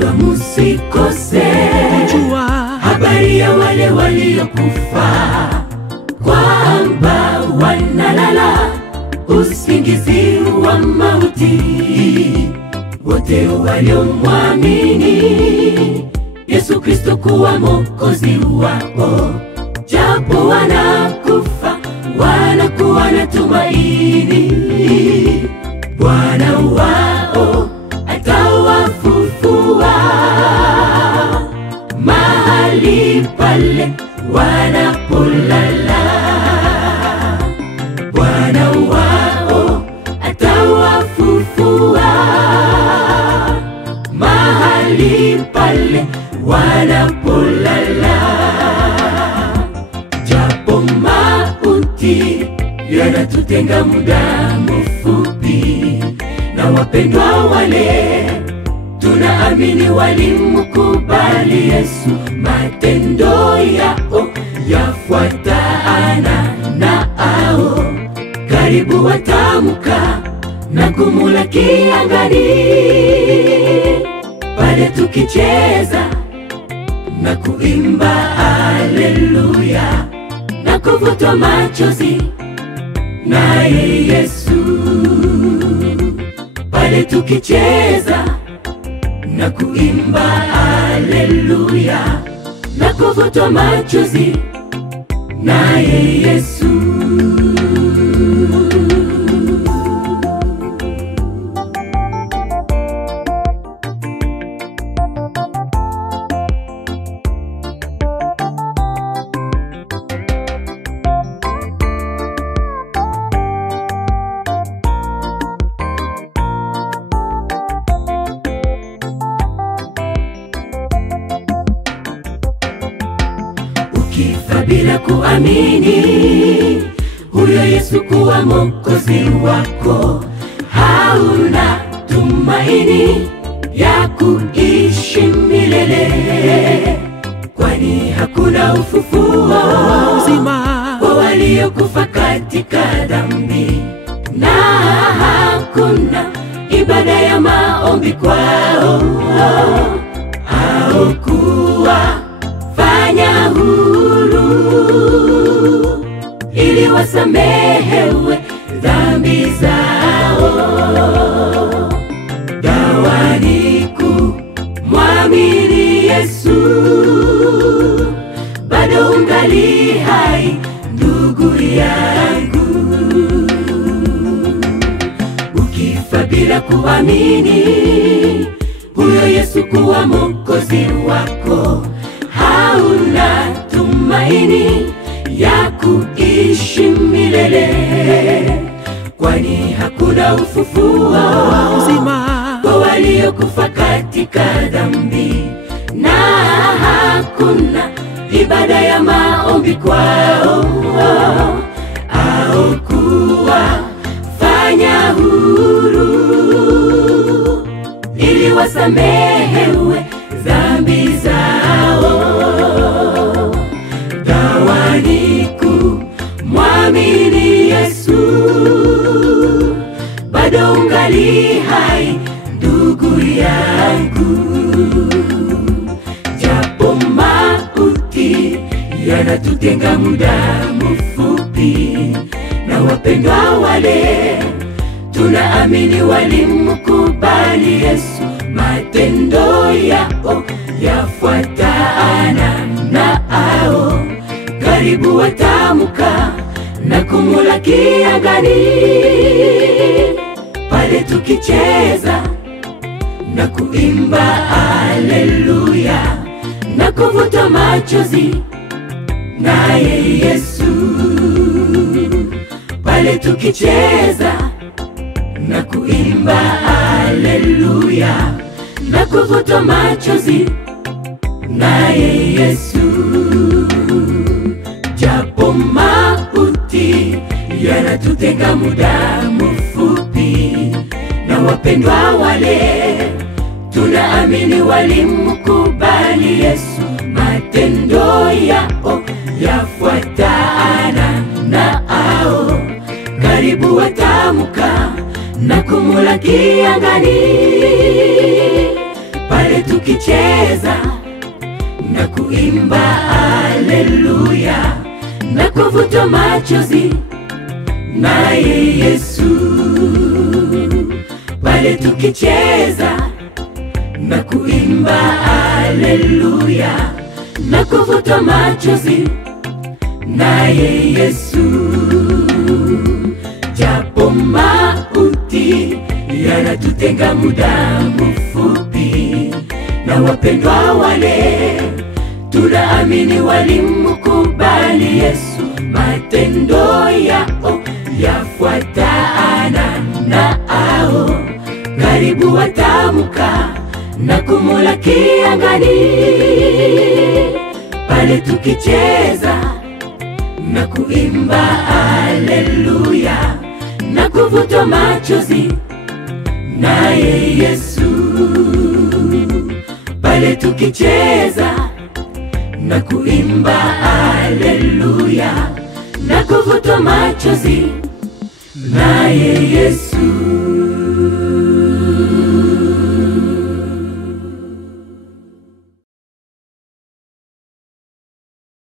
Wapendwa, musikose kujua habari ya wale waliokufa, kwamba wanalala usingizi wa mauti. Wote waliomwamini Yesu Kristo kuwa Mwokozi wao, japo wanakufa, wanakuwa na tumaini. Bwana wao atawafufua mahali pale wanapolala. Bwana wao atawafufua mahali pale wanapolala. Japo mauti yanatutenga muda mfupi, na wapendwa wale tunaamini walimkubali Yesu, matendo yao yafuatana nao. Karibu watamuka na kumulaki angani, pale tukicheza na kuimba haleluya, na kuvuta machozi naye Yesu. Pale tukicheza na kuimba haleluya, na kuvuta machozi naye Yesu. Ukifa bila kuamini huyo Yesu kuwa Mwokozi wako, hauna tumaini ya kuishi milele, kwani hakuna ufufuo uzima kwa waliokufa katika dhambi, na hakuna ibada ya maombi kwao, au kuwa fanya huru ili wasamehewe dhambi zao. Dawa ni kumwamini Yesu, bado ungali hai ndugu yangu. Ukifa bila kuamini huyo Yesu kuwa Mwokozi wako, hauna tumaini ya kuishi milele, kwani hakuna ufufuo uzima kwa waliokufa katika dhambi, na hakuna ibada ya maombi kwao, au kuwa fanya huru ili wasamehewe dhambi zao. Dawa ni kumwamini Yesu, bado ungali hai ndugu yangu. Japo mauti yanatutenga muda mfupi, na wapendwa wale tunaamini walimkubali Yesu, matendo yao yafuatana nao. Karibu watamuka na kumulaki angani, pale tukicheza na kuimba haleluya, na kuvuta machozi naye Yesu. Pale tukicheza na kuimba haleluya, na kuvuta machozi naye Yesu. Japo mauti yanatutenga muda mfupi, na wapendwa wale tunaamini walimkubali Yesu, matendo yao yafuatana nao. Karibu watamuka na kumulaki angani, pale tukicheza na kuimba haleluya na kuvuta machozi naye Yesu. Pale tukicheza na kuimba haleluya na kuvuta machozi naye Yesu. Japo mauti yanatutenga muda mfupi na wapendwa wale tunaamini walimkubali Yesu, matendo yao yafuatana nao, karibu watamuka na kumulaki angani. Pale tukicheza na kuimba haleluya na kuvuta machozi naye Yesu. Pale tukicheza na kuimba haleluya na kuvuta machozi naye Yesu.